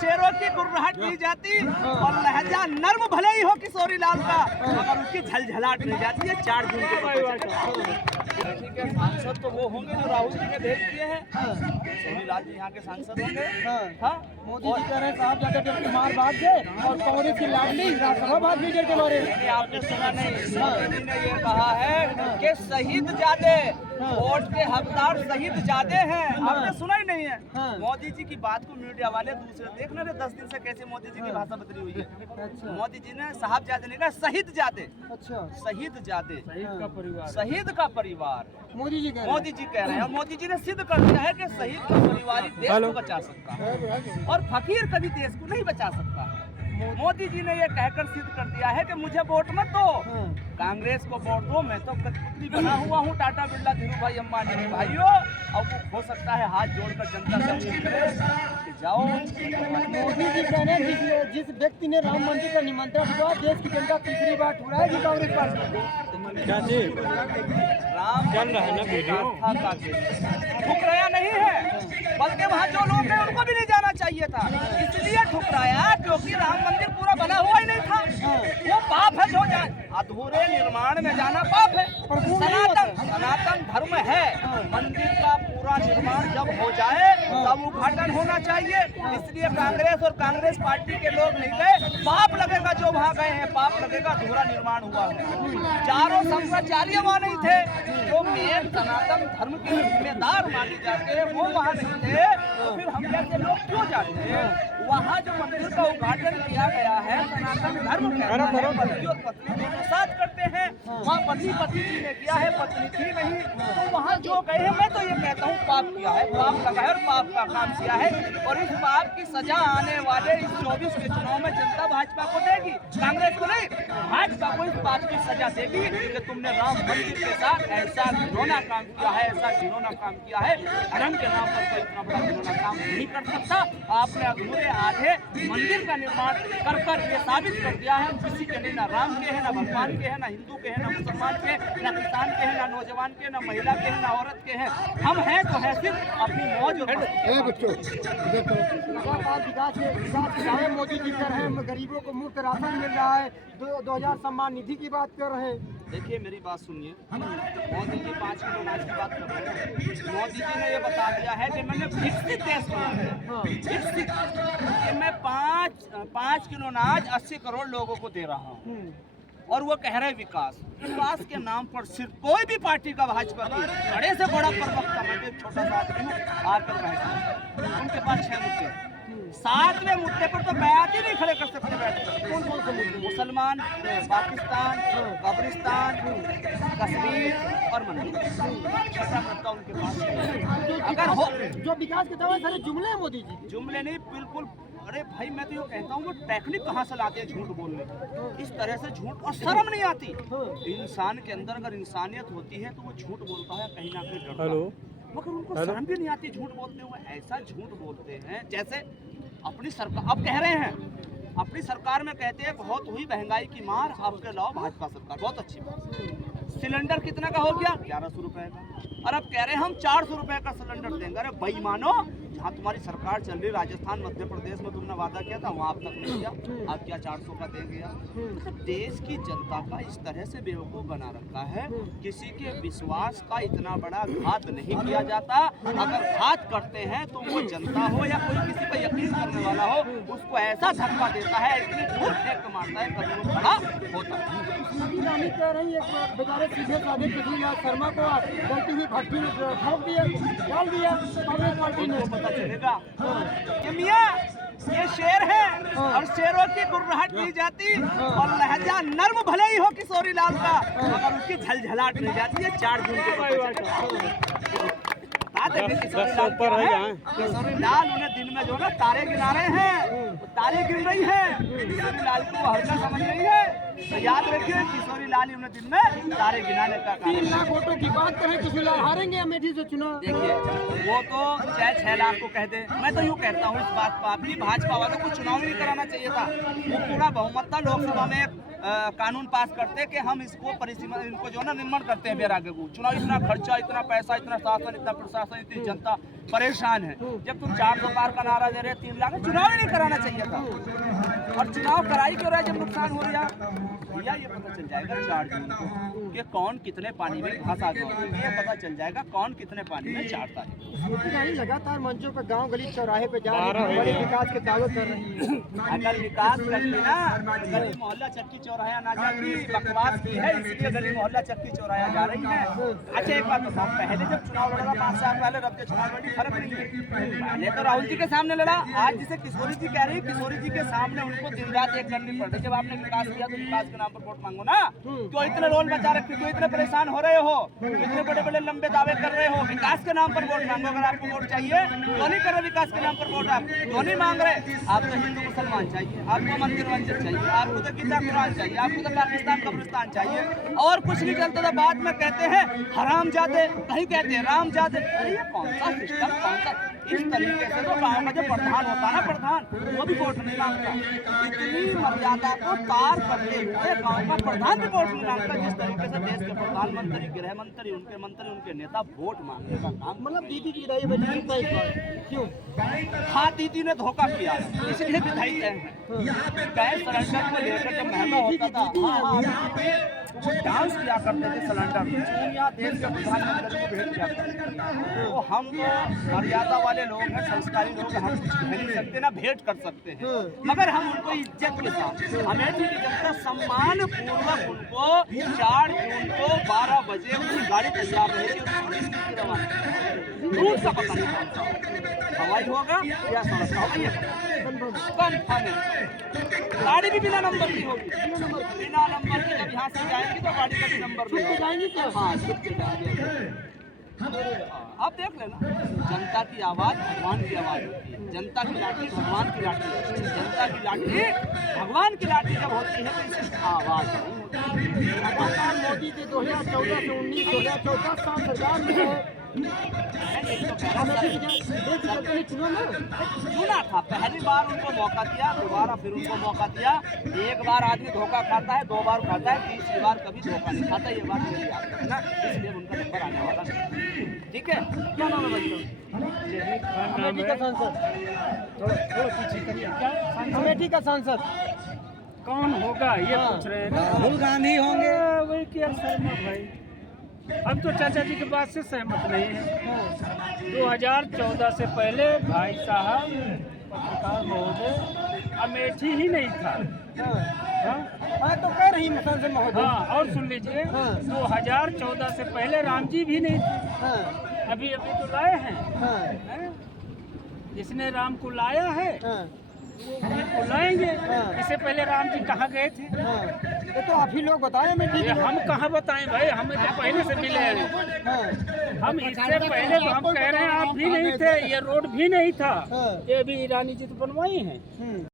शेरों की गुर्राहट दी जाती और लहजा नर्म भले ही हो किशोरी लाल का, मगर उसकी झलझलाहट नहीं जाती है 4 जून को। ठीक है, सांसद तो वो होंगे जो राहुल जी ने भेज दिए हैं। किशोरी लाल जी यहाँ के सांसद होंगे। हाँ, मोदी जी कह रहे हैं साहब जाकर कुमार भाग गए और कांग्रेस की लाडली राज्यसभा भाग बीजेपी के बारे में। आपने सुना नहीं, मोदी जी ने ये कहा है कि शहीद ज्यादा, वोट के हकदार शहीद ज्यादा हैं। आपने सुना ही नहीं है। मोदी जी की बात को मीडिया वाले दूसरे देख रहे 10 दिन से कैसे मोदी जी की भाषा बदली हुई है। मोदी जी ने साहब ज्यादा नहीं कहा, शहीद ज्यादा। अच्छा, शहीद ज्यादा, शहीद का परिवार, शहीद का परिवार मोदी जी कह रहे हैं। मोदी जी ने सिद्ध कर दिया है कि शहीद का परिवार ही देश को बचा सकता है और फकीर कभी देश को नहीं बचा सकता है। मोदी जी ने ये कहकर सिद्ध कर दिया है कि मुझे वोट मत दो, कांग्रेस को वोट दो, मैं तो कठपुतली बना हुआ हूँ टाटा बिरला धीरू भाई अंबानी के भाइयों। अब वो हो सकता है हाथ जोड़कर जनता से अपील करे कि जाओ। मोदी जी कह रहे हैं जिस व्यक्ति ने राम मंदिर का निमंत्रण दिया, देश की जनता तीसरी बार ठुकराएगी कांग्रेस पार्टी। क्या जी राम चल रहा है ना वीडियो, ठुकराया नहीं है, बल्कि वहाँ जो लोग हैं उनको भी नहीं जाना चाहिए था, इसलिए ठुकराया क्योंकि राम मंदिर पूरा बना हुआ ही नहीं था। वो पाप है जो अधूरे निर्माण में जाना पाप है। सनातन धर्म है, मंदिर का पूरा निर्माण जब हो जाए तब उद्घाटन होना चाहिए। इसलिए कांग्रेस और कांग्रेस पार्टी के लोग नहीं गए, पाप लगेगा जो वहाँ गए हैं, पाप लगेगा, अधूरा निर्माण हुआ है। चारों शंकराचार्य वहाँ नहीं थे, जो मेन सनातन धर्म के जिम्मेदार माने जाते हैं वो वहाँ नहीं थे, तो फिर हम जैसे लोग क्यों जाते हैं? वहाँ जो मंदिर का उद्घाटन किया गया है, सनातन धर्म कहता है पति और पत्नी दोनों साथ करते हैं, वहाँ पति जी ने किया है, पत्नी थी नहीं, तो वहाँ जो गए हैं, मैं तो ये कहता हूँ पाप किया है, पाप लगा है और पाप का काम किया है। और इस पाप की सजा आने वाले इस 24 के चुनाव में जनता भाजपा को देगी, कांग्रेस को नहीं। भाजपा को इस पाप की सजा देगी कि तुमने राम मंदिर के साथ ऐसा घिनौना काम किया है, ऐसा घिनौना काम किया है। धर्म के नाम पर कोई इतना बड़ा घिनौना काम नहीं कर सकता। आपने अधूरे आधे मंदिर का निर्माण कर कर ये साबित कर दिया है हम किसी के नहीं, ना राम के हैं, ना भगवान के हैं, ना हिंदू के हैं, ना मुसलमान के, ना किसान के हैं, ना नौजवान के, ना महिला के हैं, ना औरत के हैं। हम हैं तो है सिर्फ अपनी मौज और विकास। मोदी जी कर रहे हैं, गरीबों को मुफ्त राशन मिल रहा है, 2000 सम्मान निधि की बात कर रहे हैं। देखिए मेरी बात सुनिए, मोदी जी 5 किलो अनाज की बात कर रहे हैं। मोदी जी ने ये बता दिया है कि मैंने विकसित देश बनाया है, विकसित कि मैं 5 किलो अनाज 80 करोड़ लोगों को दे रहा हूँ। और वो कह रहे विकास, विकास के नाम पर सिर्फ कोई भी पार्टी का भाजपा की बड़े से बड़ा प्रवक्ता, मैं एक छोटा सा आदमी हूँ, आकर कहता उनके पास 6 मुद्दे, 7वें मुद्दे पर तो बयात ही नहीं खड़े कर सकते। कौन कौन से मुद्दे? मुसलमान, पाकिस्तान, कब्रिस्तान, कश्मीर और मंदिर, 6 मुद्दा उनके पास। अगर हो जो विकास के दावे सारे जुमले हैं मोदी जी, जुमले नहीं, बिल्कुल। अरे भाई मैं तो ये कहता हूँ वो टेक्निक कहाँ से लाते हैं झूठ बोलने, इस तरह से झूठ, और शर्म नहीं आती। इंसान के अंदर अगर इंसानियत होती है तो वो झूठ बोलता है कहीं ना कहीं डरता है, मगर उनको शर्म भी नहीं आती झूठ बोलते हुए। ऐसा झूठ बोलते हैं जैसे अपनी सरकार, अब कह रहे हैं अपनी सरकार में कहते हैं बहुत हुई महंगाई की मार, अब के लाओ भाजपा सरकार, बहुत अच्छी बात। सिलेंडर कितना का हो गया? 1100 रुपए का। और अब कह रहे हैं हम 400 रुपए का सिलेंडर देंगे। अरे बेईमानो, जहाँ तुम्हारी सरकार चल रही, राजस्थान मध्य प्रदेश में तुमने वादा किया था वहाँ अब तक नहीं किया, अब क्या 400 का देंगे यार? मतलब देश की जनता का इस तरह से बेवकूफ़ बना रखा है, किसी के विश्वास का इतना बड़ा घात नहीं किया जाता। अगर घात करते हैं तो वो जनता हो या कोई किसी पर यकीन करने वाला हो, उसको ऐसा धक्का देता है, इतनी दूर फेंक मारता है, कभी वो खड़ा होता है। रानी कह रही है बेचारे सीधे साधे किशोरी शर्मा को गलती हुई भट्टी में ठोक दिया, डाल दिया कांग्रेस पार्टी ने, पता चलेगा कि मियां ये शेर है और शेरों की गुर्राहट दी जाती और लहजा नर्म भले ही हो किशोरी लाल का, मगर उसकी झलझलाहट नहीं जाती है 4 जून को। किशोरी लाल उन्हें दिन में जो ना तारे गिना रहे हैं, तारे गिन रही है, किशोरी लाल को हल्का समझ रही है, तो याद रखिए किशोरी लाल उन्हें दिन में तारे गिनाने का 3 लाख वोटों की बात करें, किशोरी लाल हारेंगे अमेठी से चुनाव। देखिए वो तो चाहे 6 लाख को कह दे, मैं तो यूँ कहता हूँ इस बात पर भी भाजपा वालों को चुनाव नहीं कराना चाहिए था। वो पूरा बहुमत था, लोकसभा में कानून पास करते कि हम इसको परिसीमा इनको जो ना निर्माण करते हैं बैरागे को। चुनाव इतना खर्चा, इतना पैसा, इतना शासन, इतना प्रशासन, इतनी जनता परेशान है। जब तुम 400 पार का नारा दे रहे 3 लाख, चुनाव ही नहीं कराना चाहिए था। और चुनाव कराई क्यों रहा है जब नुकसान हो रहा भैया? ये पता चल जाएगा 4 जून को कि कौन कितने पानी में घास आ गया। ये पता चल जाएगा कौन कितने पानी में 4 तारीख। लगातार मंचों पर गांव गली चौराहे पे जा रही है, बड़े विकास के दावे कर रही है। अगर विकास करती ना, गली मोहल्ला चक्की चौराहा ना जाती, बकवास की है इसलिए गली मोहल्ला चक्की चौराहा जा रही है। अच्छा एक बात बताओ, पहले जब चुनाव लड़ा 5 साल पहले, रब के चुनाव लड़ी, फर्क नहीं है। पहले तो राहुल जी के सामने लड़ा, आज जिसे किशोरी जी कह रही, किशोरी जी के सामने उनको दिन रात एक करनी पड़ रही। जब आपने विकास किया तो विकास के नाम पर वोट मांगो ना। क्यों इतने रोल बचा रखे, क्यों इतने परेशान हो रहे हो, इतने बड़े बड़े लंबे दावे कर रहे हो? विकास के नाम पर वोट मांगो। अगर आपको वोट चाहिए तो नहीं कर रहे विकास के नाम पर वोट, आप तो नहीं मांग रहे। आपको हिंदू मुसलमान चाहिए, आपको मंदिर वंदिर चाहिए, आपको तो गीता कुरान चाहिए, आपको तो पाकिस्तान कब्रिस्तान चाहिए, और कुछ नहीं चलता। तो बाद में कहते हैं हराम जाते, कहीं कहते हैं राम जाते। अरे ये कौन सा सिस्टम, कौन सा? इस तरीके से तो गाँव का जो प्रधान होता है ना, प्रधान, वो भी वोट नहीं मांगता। इतनी मर्यादा को पार करते हुए गाँव का प्रधान भी वोट नहीं मांगता। जिस तरीके से देश के प्रधानमंत्री, गृह मंत्री, उनके नेता वोट मांगने का काम, मतलब दीदी की राय बदली क्यों? हाँ, दीदी ने धोखा किया, इसलिए विधायक हैं। गैस सिलेंडर को लेकर जब महंगा होता था, वो डांस किया करते थे सिलेंडर, यहाँ देश के प्रधानमंत्री को भेंट किया करते थे। तो हम तो मर्यादा वाले लोग हैं, संस्कारी लोग हैं, हम कुछ कह नहीं सकते ना भेंट कर सकते हैं, मगर हम उनको इज्जत के साथ, अमेठी की जनता सम्मान पूर्वक उनको 4 जून को 12 बजे उनकी गाड़ी तैयार रहेगी, रूट का पता नहीं कौन सा, हवाई होगा या सड़क का होगा, कन्फर्म है। गाड़ी भी बिना नंबर की होगी, बिना नंबर की। जब यहाँ से जाएंगे तो गाड़ी का भी नंबर नहीं जाएंगी क्या? हाँ, छुप के जाएंगे। आप देख लेना, जनता की आवाज़ भगवान की आवाज़ होती है, जनता की लाठी भगवान की लाठी होती है, जनता की लाठी भगवान की लाठी जब होती है तो इसे आवाज़ लगातार मोदी के 2014 से 19, 2014 साल सरकार में है, चुना था। पहली बार उनको मौका दिया, दोबारा फिर उनको मौका दिया। एक बार आदमी धोखा खाता है, 2 बार खाता है, तीसरी बार कभी धोखा नहीं खाता। ये बात मेरी याद है ना, इसलिए उनका नंबर आने वाला है। ठीक है, क्या नाम है भाई? अमेठी का सांसद, अमेठी का सांसद कौन होगा ये पूछ रहे हैं? राहुल गांधी होंगे। वही क्या शर्मा भाई, हम तो चाचा जी की बात से सहमत नहीं है। 2014 से पहले भाई साहब पत्रकार महोदय अमेठी ही नहीं था। हाँ तो कह रही मुसलमान महोदय। हाँ, और सुन लीजिए, 2014 से पहले राम जी भी नहीं थे। अभी तो लाए हैं। जिसने राम को लाया है वो लाएंगे। इससे पहले राम जी कहाँ गए थे? ये तो आप ही लोग बताएं। हम कहाँ बताएं भाई, हमें तो पहले से मिले हैं। हम इससे पहले हम कह रहे हैं आप भी नहीं थे, ये रोड भी नहीं था, ये भी ईरानी जी तो बनवाई हैं।